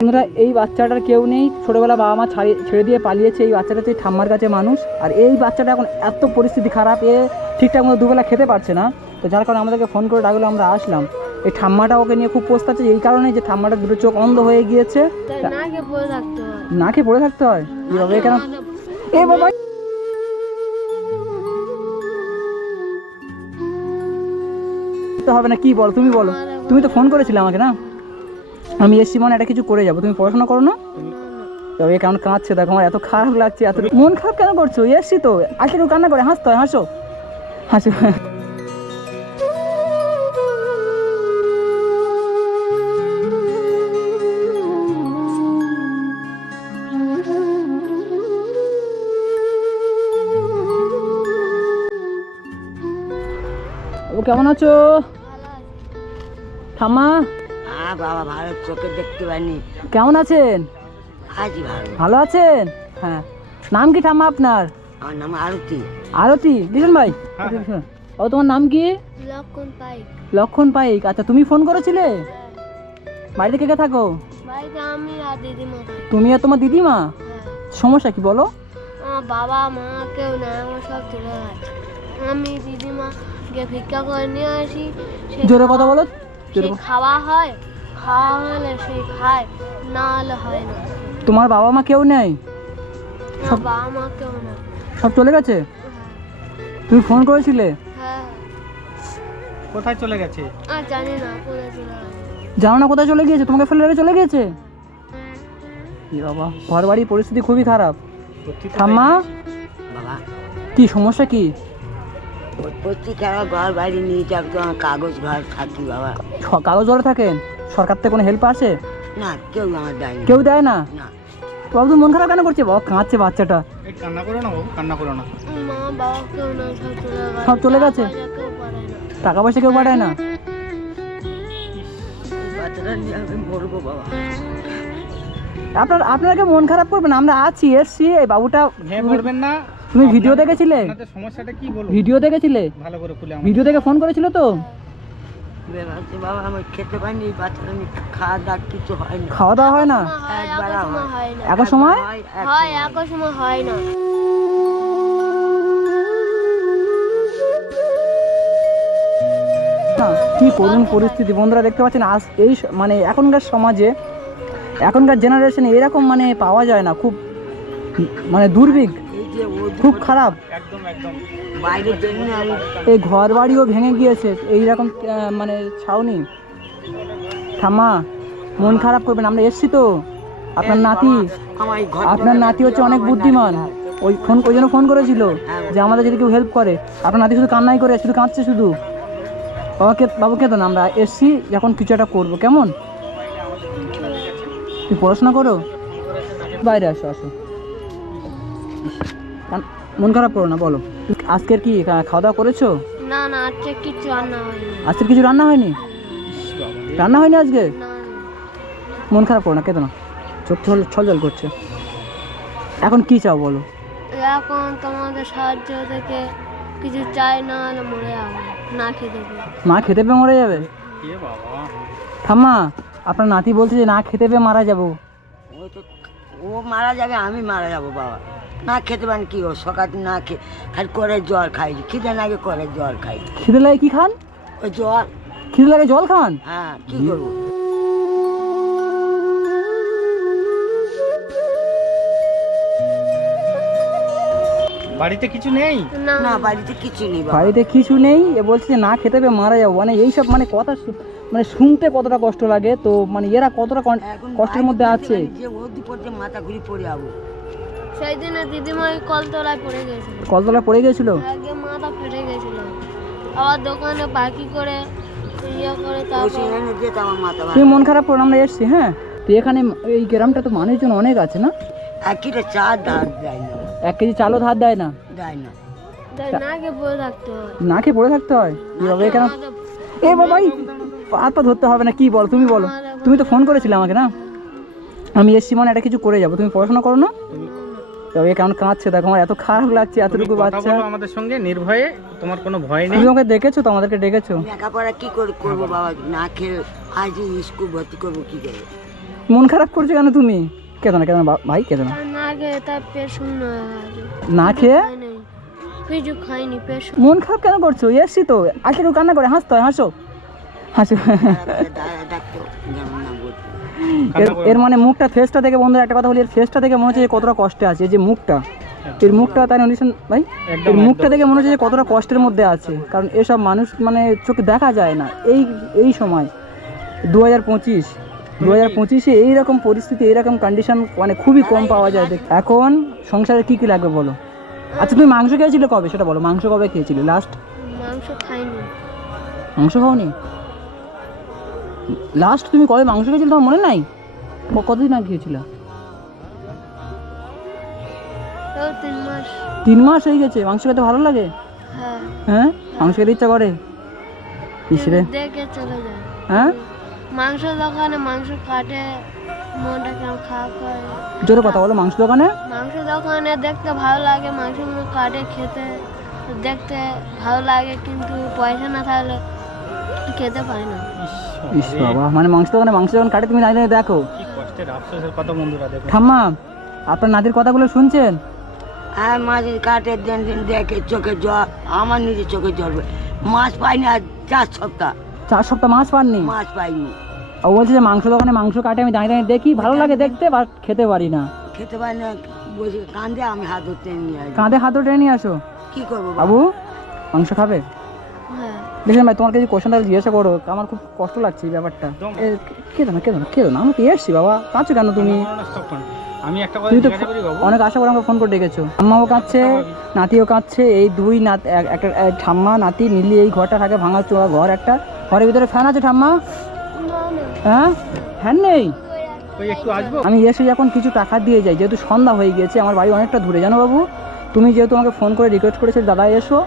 বন্ধুরা এই বাচ্চাটার কেউ নেই। ছোটোবেলা বাবা মা ছাড়িয়ে ছেড়ে দিয়ে পালিয়েছে। এই বাচ্চাটা এই ঠাম্মার কাছে মানুষ। আর এই বাচ্চাটা এখন এত পরিস্থিতি খারাপ এ ঠিকঠাক মতো দুবেলা খেতে পারছে না। তো যার কারণে আমাদেরকে ফোন করে ডাকলো আমরা আসলাম। এই ঠাম্মাটা ওকে নিয়ে খুব পোস্তাচ্ছে এই কারণে যে ঠাম্মাটা দুটো চোখ অন্ধ হয়ে গিয়েছে। নাকে পড়ে থাকতে হয়। না খেয়ে পড়ে থাকতে হয়? কীভাবে কেন এ বাবা! তো হবে না কি বলো তুমি বলো। তুমি তো ফোন করেছিলে আমাকে না? আমি এসছি মানে একটা কিছু করে যাব। তুমি পড়াশোনা করো না? তবে কেমন কাঁদছে দেখো আমার এত খারাপ লাগছে এত মন খারাপ কেন করছ? এসছি তো। আসলে একটু কান্না করে? হাসতে হয় হাসো। হাসো। ও কেমন আছো? ঠাম্মা? হ্যাঁ বাবা ভালো চোখে দেখতে পাইনি। কেমন আছেন? আছি ভালো। ভালো আছেন? হ্যাঁ। নাম কি ঠাম্মা আপনার? আমার নাম আরতি। আরতি। দিশন ভাই। ও তোমার নাম কি? লক্ষণ পাই লক্ষণ পাইক। আচ্ছা তুমি ফোন করেছিলে? বাড়িতে কে কে থাকো? বাড়িতে আমি আর দিদিমা তুমি আর তোমার দিদিমা? হ্যাঁ। সমস্যা কি বলো? বাবা মা কেউ নেই আমার সব চলে গেছে আমি দিদিমা গিয়ে ভিক্ষা করে নিয়ে আসি। জোরে কথা বলো। খাওয়া হয় খাওয়া হলে সেই খায় না হলে হয় না। তোমার বাবা মা কেউ নেই? আমার বাবা মা কেউ না। সব চলে গেছে? তুমি ফোন করেছিলে? হ্যাঁ। কোথায় চলে গেছে? আর জানি না কোথায় চলে জানো না কোথায় চলে গিয়েছে? তোমাকে ফেলে রেখে চলে গিয়েছে? বাবা? ঘর বাড়ির পরিস্থিতি খুবই খারাপ। ঠাম্মা? বাবা। কি সমস্যা কি? পত্রিকা ঘর বাড়ি নিয়ে যাবে কাগজ ঘর থাকি বাবা। ছ- কাগজ জলে থাকেন? সরকার থেকে কোনো হেল্প আসে? না কেউ আমার দেয়নি কেউ দেয় না? না। বাবু তুমি মন খারাপ কেন করছে? বাবা কাঁদছে বাচ্চাটা। কান্না করো না বাবু কান্না করো না। মা বাবা কেউ না সব চলে গেছে। সব চলে গেছে? টাকা পয়সা কেউ পাঠায় না? আপনার আপনাকে মন খারাপ করবেন আমরা আছি এসছি এই বাবুটা হ্যাঁ বলবেন না। তুমি ভিডিও দেখেছিলে? সমস্যাটা কি বলব ভিডিও দেখেছিলে? ভালো করে খুলে ভিডিও থেকে ফোন করেছিল তো? বাবা আমি খেতে পাইনি এই বাচ্চাটা নিয়ে খাওয়া দাওয়া কিছু খাওয়া দাওয়া হয় না? একবার একবার হয়। না। সময়? হয়, এক সময় হয় না। কি করুন পরিস্থিতি। বন্ধুরা দেখতে পাচ্ছেন আজ এই স- মানে এখনকার সমাজে এখনকার জেনারেশনে এরকম মানে পাওয়া যায় না। খুব মানে দুর্ভিক এই যে খুব খারাপ। একদম একদম। বাইরের জন্য এই ঘর বাড়িও ভেঙে গিয়েছে। এইরকম মানে ছাউনি। ঠাম্মা মন খারাপ করবেন আমরা এসছি তো। আপনার নাতি আপনার নাতি হচ্ছে অনেক বুদ্ধিমান। ওই ফোন ওই জন্য ফোন করেছিল যে আমাদের যদি কেউ হেল্প করে। আপনার নাতি শুধু কান্নাই করে শুধু কাঁদছে শুধু। বাবাকে বাবুকে তো না আমরা এসছি এখন কিছু একটা করব। কেমন? তুই পড়াশোনা করো? বাইরে আসো আসো। কান- মন খারাপ করো না বলো। আজকের কি খাওয়া দাওয়া করেছ? না না আজকে কিচ্ছু রান্না হয়নি। আজকের কিছু রান্না হয়নি? রান্না হয়নি আজকে। মন খারাপ করো না কেতো না। চোখ ছল ছল জল করছে। এখন কি চাও বলো? এখন তোমাদের সাহায্য থেকে কিছু চাই না হলে মরে যাব। না খেতে পেয়ে মা খেতে পেয়ে মরে যাবে? ঠাম্মা আপনার নাতি বলছে যে না খেতে পেয়ে মারা যাব। ও ও মারা যাবে আমি মারা যাব বাবা। না খেতে পান কি ও সকাল না খেয়ে খালি করে জল খাই। খিদে লাগে করে জল খাই। খিদে লাগে কি খান? ওই জল। খিদে লাগে জল খান? হ্যাঁ কি করব? বাড়িতে কিছু নেই? না। না বাড়িতে কিছু নেই বাড়িতে কিছু নেই এ বলছে যে না খেতে পেয়ে মারা যাব। মানে এইসব মানে কথা মানে শুনতে কতটা কষ্ট লাগে তো মানে এরা কতটা কষ্টের মধ্যে আছে? পারি যে মাথা ঘুরি পড়ে যাব। সেই দিনে দিদিমা কলতলায় পড়ে গেছিল। কলতলা পড়ে গেছিল? আগে মাথা ফেটে গেছিল। আবার দোকানে বাকি করে ইয়ে করে তারপর তুমি মন খারাপ করো আমরা এসছি হ্যাঁ? তো এখানে এই গ্রামটা তো মানুষজন অনেক আছে না? একইটা চা ধার দেয় না। এক কেজি চালও ধার দেয় না? দেয় না। তাই না খেয়ে পড়ে থাকতে হয়। না পড়ে থাকতে হয়? কীভাবে কেন এ বাবাই হাত পা ধরতে হবে না কি বল তুমি বলো। তুমি তো ফোন করেছিলে আমাকে না? আমি এসছি মানে একটা কিছু করে যাব। তুমি পড়াশোনা করো না? তবে এ কেমন কাঁদছে দেখো আমার এত খারাপ লাগছে এতটুকু বাচ্চা আমাদের সঙ্গে নির্ভয়ে তোমার কোনো ভয় নেই তুমি আমাকে ডেকেছো তো আমাদেরকে ডেকেছো লেখাপড়া কি করে করব বাবা না খেয়ে আজ স্কুল ভর্তি করব কি করে মন খারাপ করছ কেন তুমি কেতো না না ভাই কেতো না না খেয়ে তার পেট শূন্য হয়ে গেছে না খেয়ে কিছু খাইনি পেট মন খারাপ কেন করছ এসছি তো আজকে কান্না করে হাসতে হয় হাসো হাসো দাঁড়া এর- এর মানে মুখটা ফেসটা থেকে বন্ধুরা একটা কথা বলি এর ফেসটা থেকে মনে হচ্ছে যে কতটা কষ্টে আছে যে মুখটা। এর মুখটা তাই নিশান ভাই এর মুখটা দেখে মনে হচ্ছে যে কতটা কষ্টের মধ্যে আছে কারণ এসব মানুষ মানে চোখে দেখা যায় না। এই এই সময় দু হাজার পঁচিশ দু হাজার পঁচিশে এইরকম পরিস্থিতি এইরকম কন্ডিশন মানে খুবই কম পাওয়া যায়। দেখ- এখন সংসারে কী কী লাগবে বলো? আচ্ছা তুমি মাংস খেয়েছিলে কবে? সেটা বলো মাংস কবে খেয়েছিলে? লাস্ট মাংস খাইনি। মাংস খাওনি? লাস্ট তুমি কবে মাংস খেয়েছিলে তোমার মনে নাই? কতদিন আগে খেয়েছিল? তিন মাস। তিন মাস হয়ে গেছে। মাংস খেতে ভালো লাগে? হ্যাঁ। হ্যাঁ? মাংস খেতে ইচ্ছা করে? ইসরে দেখে চলে যায়। হ্যাঁ? মাংস দোকানে মাংস কাটে মনটা কেমন খারাপ করে জোরে কথা বলো মাংস দোকানে? মাংস দোকানে দেখতে ভালো লাগে মাংসগুলো কাটে খেতে দেখতে ভালো লাগে কিন্তু পয়সা না থাকলে খেতে পারি না। ইস বাবা মানে মাংস দোকানে মাংস দোকান কাটে তুমি দাঁড়িয়ে দাঁড়িয়ে দেখো কষ্টের আফসোসের কথা বন্ধুরা দেখুন ঠাম্মা আপনার নাতির কথাগুলো শুনছেন? হ্যাঁ মাঝে কাটে দিন দিন দেখে চোখে জল আমার নিজে চোখে জল মাছ পাইনি আর চার সপ্তাহ। চার সপ্তাহ মাছ পাননি? মাছ পাইনি। ও বলছে যে মাংস দোকানে মাংস কাটে আমি দাঁড়িয়ে দাঁড়িয়ে দেখি ভালো লাগে দেখতে বাট খেতে পারি না। খেতে পারি না বসে কান্দে আমি হাত ধরতে নিয়ে আসি কাঁধে হাত টেনে নিয়ে আসো। কি করব বাবু মাংস খাবে? হ্যাঁ। দেখেন ভাই তোমার কাছে কোশ্চেনটা জিজ্ঞাসা করো আমার খুব কষ্ট লাগছে এই ব্যাপারটা। একদম। এ, কেঁদো না কেঁদো না কেঁদো আমি তো এসছি বাবা কাঁদছো কেন তুমি। আমি একটা কথা তুমি তো জিজ্ঞাসা করি বাবু। অনেক আশা করে আমাকে ফোন করে ডেকেছো। আম্মাও কাঁদছে নাতিও কাঁদছে এই দুই নাত এক- একটা ঠাম্মা নাতি মিলিয়ে এই ঘরটা থাকে ভাঙা চোরা ঘর একটা। ঘরের ভিতরে ফ্যান আছে ঠাম্মা? হ্যাঁ? ফ্যান নেই? একটু আসব? আমি এসে যখন কিছু টাকা দিয়ে যাই যেহেতু সন্ধ্যা হয়ে গিয়েছে আমার বাড়ি অনেকটা দূরে জানো বাবু? তুমি যেহেতু আমাকে ফোন করে রিকোয়েস্ট করেছিলে দাদা এসো।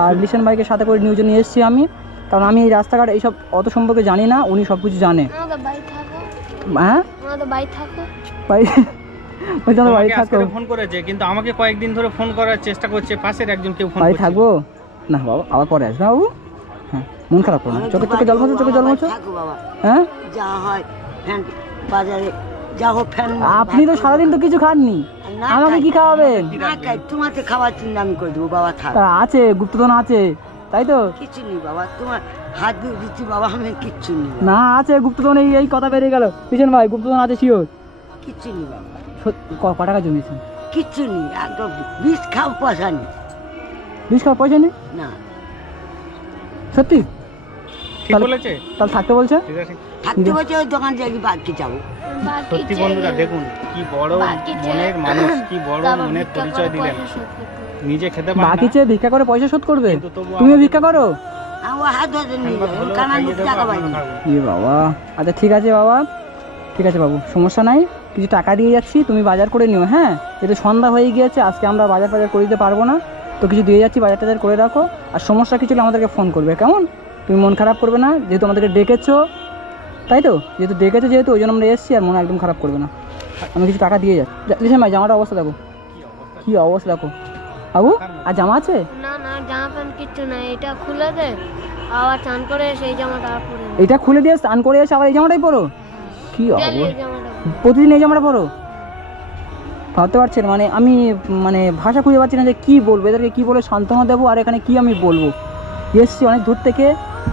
আর লিশন ভাইকে সাথে করে নিউজে নিয়ে এসেছি আমি। কারণ আমি এই রাস্তাঘাট এইসব অত সম্পর্কে জানি না উনি সব কিছু জানে। হ্যাঁ? বাড়ি ওই তো বাড়ি থাকো। ফোন করেছে কিন্তু আমাকে কয়েকদিন ধরে ফোন করার চেষ্টা করছে পাশের একজন কেউ ফোন বাড়ি থাকব? না বাবা আবার পরে আসবে বাবু। হ্যাঁ মন খারাপ করো না। চোখে চোখে জল বাড়ি চোখে জল বাবা, মোছো হ্যাঁ? যা হয় বাজারে ফ্যান আপনি তো সারাদিন তো কিছু খাননি। আমাকে কি খাওয়াবেন? না খাই তোমাকে খাবার চিন্তা আমি করে দেবো বাবা থাক। আছে গুপ্তধন আছে তাই তো? কিচ্ছু নেই বাবা তোমার হাত দিয়ে দিচ্ছি বাবা আমি কিচ্ছু নেই না আছে গুপ্তধন এই এই কথা বেরিয়ে গেল। পিছন ভাই গুপ্তধন আছে শিওর। কিচ্ছু নেই বাবা। ক টাকা জমিয়েছেন? কিচ্ছু নেই একদম বিষ খাও পয়সা নেই। বিশ খাওয়ার পয়সা নেই? না। সত্যি? ঠিক তাহলে- বলেছে? তাহলে থাকতে বলছে? ঠিক আছে। থাকতে বলছে ওই দোকান থেকে বাকি যাব। সত্যি চেয়ে বন্ধুরা দেখুন কি বড় মনের মানুষ কি বড় মনের ভিক্ষা পরিচয় করে দিলেন। পয়সা শোধ নিজে খেতে পারে বাকি চেয়ে ভিক্ষা করে পয়সা শোধ করবে? তুমিও ভিক্ষা করো। এ বাবা আচ্ছা ঠিক আছে বাবা ঠিক আছে বাবু সমস্যা নাই কিছু টাকা দিয়ে যাচ্ছি তুমি বাজার করে নিও হ্যাঁ? যেহেতু সন্ধ্যা হয়ে গিয়েছে আজকে আমরা বাজার টাজার করে দিতে পারব না। তো কিছু দিয়ে যাচ্ছি বাজার টাজার করে রাখো। আর সমস্যা কিছু হলে আমাদেরকে ফোন করবে কেমন? তুমি মন খারাপ করবে না যেহেতু আমাদেরকে ডেকেছো তাই তো? যেহেতু ডেকেছো যেহেতু ওই জন্য আমরা এসেছি আর মনে একদম খারাপ করবে না। আমি কিছু টাকা দিয়ে যাচ্ছি। লিসেন ভাই জামাটা অবস্থা দেখো। কি অবস্থা দেখো। বাবু আর জামা আছে? না না জামা প্যান্ট কিচ্ছু নাই। এটা খুলে দে। আবার চান করে সেই জামাটা পরে এটা খুলে দিয়ে স্নান করে এসে আবার এই জামাটাই পরো? কি অবস্থা। প্রতিদিন এই জামাটা পরো? ভাবতে পারছেন? মানে আমি মানে ভাষা খুঁজে পাচ্ছি না যে কী বলব। এদেরকে কী বলে সান্ত্বনা দেবো? আর এখানে কি আমি বলব? এসছি অনেক দূর থেকে।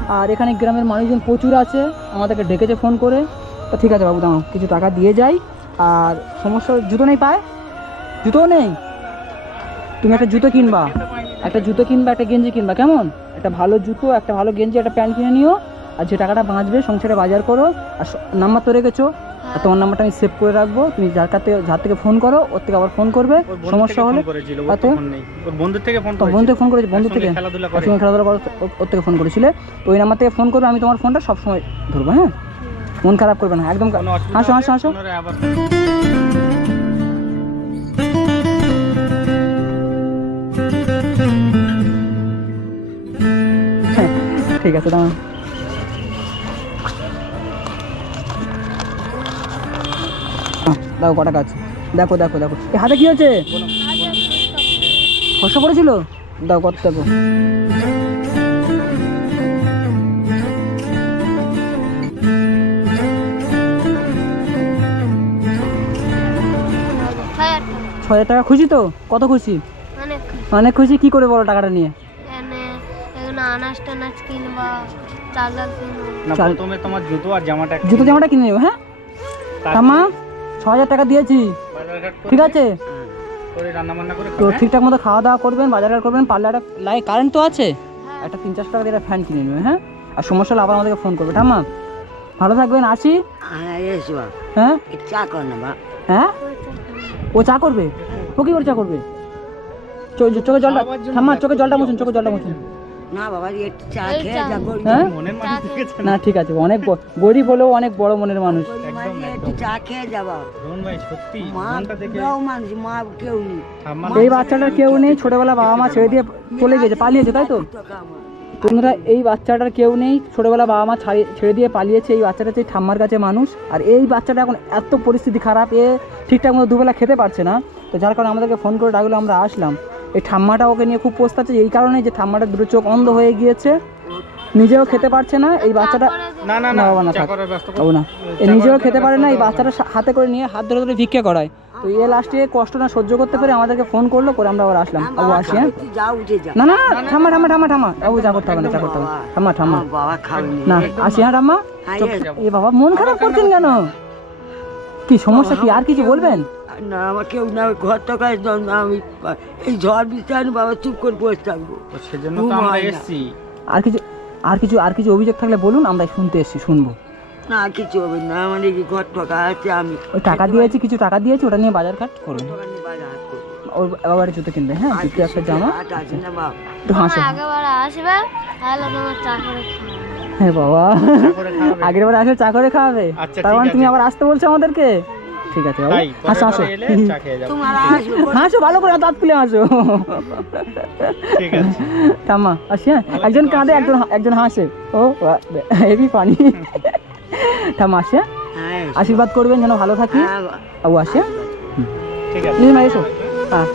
আর এখানে গ্রামের মানুষজন প্রচুর আছে। আমাদেরকে ডেকেছে ফোন করে। তা ঠিক আছে বাবু, দাঁড়াও, কিছু টাকা দিয়ে যাই। আর সমস্যা জুতো নেই পায়? জুতো নেই? তুমি একটা জুতো কিনবা। একটা জুতো কিনবা, একটা গেঞ্জি কিনবা, কেমন? একটা ভালো জুতো, একটা ভালো গেঞ্জি, একটা প্যান্ট কিনে নিও। আর যে টাকাটা বাঁচবে, সংসারে বাজার করো। আর নাম্বার তো রেখেছো। আর তোমার নাম্বারটা আমি সেভ করে রাখব। তুমি যার কাছ থেকে যার থেকে ফোন করো ওর থেকে আবার ফোন করবে। সমস্যা হলে বন্ধু থেকে ফোন বন্ধু করেছে বন্ধু থেকে? খেলাধুলা করে। খেলাধুলা করো ওর থেকে ফোন করেছিলে। তো ওই নাম্বার থেকে ফোন করবে আমি তোমার ফোনটা সবসময় ধরবো হ্যাঁ? মন খারাপ করবে না একদম হাসো হাসো হাসো। ঠিক আছে দাঁড়ান দেখো কটা গাছ দেখো দেখো দেখো। এই হাতে কী হয়েছে? খসা পড়েছিল? দেখো কত দেখো। ছ হাজার টাকা খুশি তো? কত খুশি? অনেক খুশি। কি করে বলো টাকাটা নিয়ে? জুতো জামাটা কিনে নেব হ্যাঁ? তামা ছ হাজার টাকা দিয়েছি। ঠিক আছে? তো ঠিকঠাক মতো খাওয়া দাওয়া করবেন বাজার করবেন পারলে একটা লাইট কারেন্ট তো আছে। হ্যাঁ। একটা তিন চারশো টাকা দিয়ে একটা ফ্যান কিনে নেবে হ্যাঁ? আর সমস্যা হলে আবার আমাদেরকে ফোন করবে ঠাম্মা। ভালো থাকবেন আসি? হ্যাঁ হ্যাঁ? চা কর না হ্যাঁ? ও চা করবে? ও কি করে চা করবে? চোখে জলটা ঠাম্মা চোখে জলটা মুছুন চোখে জলটা মুছুন না হ্যাঁ? না ঠিক আছে অনেক গরিব হলেও অনেক বড় মনের মানুষ। এই বাচ্চাটার কেউ নেই ছোটবেলা বাবা মা ছেড়ে দিয়ে চলে গেছে পালিয়েছে তাই তো? বন্ধুরা এই বাচ্চাটার কেউ নেই ছোটবেলা বাবা মা ছাড়িয়ে ছেড়ে দিয়ে পালিয়েছে এই বাচ্চাটা এই ঠাম্মার কাছে মানুষ। আর এই বাচ্চাটা এখন এত পরিস্থিতি খারাপ এ ঠিকঠাক মতো দুবেলা খেতে পারছে না। তো যার কারণে আমাদেরকে ফোন করে ডাকলো আমরা আসলাম। এই ঠাম্মাটা ওকে নিয়ে খুব পোস্তাচ্ছে এই কারণে যে ঠাম্মাটা দুটো চোখ অন্ধ হয়ে গিয়েছে। নিজেও খেতে পারছে না এই বাচ্চাটা না না না বাবা না ও না। এ নিজেও খেতে পারে না এই বাচ্চাটা হাতে করে নিয়ে হাত ধরে ধরে ভিক্ষা করায়। তো এ লাস্টে কষ্ট না সহ্য করতে পেরে আমাদেরকে ফোন করল করে আমরা আবার আসলাম। আবু আসি হ্যাঁ? না না না, ঠাম্মা ঠাম্মা ঠাম্মা ঠাম্মা। আবু যা করতে হবে না যা করতে হবে। ঠাম্মা ঠাম্মা। বাবা না আসি হ্যাঁ ঠাম্মা? হ্যাঁ, এ বাবা মন খারাপ করছেন কেন? কি সমস্যা কি আর কিছু বলবেন? না আমার কেউ না ঘর টাকা আমি এই ঝড় বৃষ্টি বাবা চুপ করে বসে থাকব। সেজন্য তো আমরা না। এসেছি। আর কিছু আর কিছু আর কিছু অভিযোগ থাকলে বলুন আমরা শুনতে এসেছি শুনব। না কিছু হবে না আমার এই ঘর টাকা আছে আমি ওই টাকা দিয়েছি কিছু টাকা দিয়েছি ওটা নিয়ে বাজার ঘাট করব। ওর বাবার জুতো কিনবে হ্যাঁ? আর জুতো একটা জামা। না একটু হাসো। হ্যাঁ বাবা। আগের বার আসলে চা করে খাওয়াবে আচ্ছা, তার মানে তুমি আবার আসতে বলছো আমাদেরকে? ঠিক আছে বাবু। আসো আসো হাসো ভালো করে দাঁত খুলে হাসো। থামা আসি হ্যাঁ? একজন কাঁদে একজন একজন হাসে। ও হেভি পানি থামা আসি হ্যাঁ? হ্যাঁ আশীর্বাদ করবেন যেন ভালো থাকি। বাবু আসে আসি হ্যাঁ? ঠিক আছে। এসো। হ্যাঁ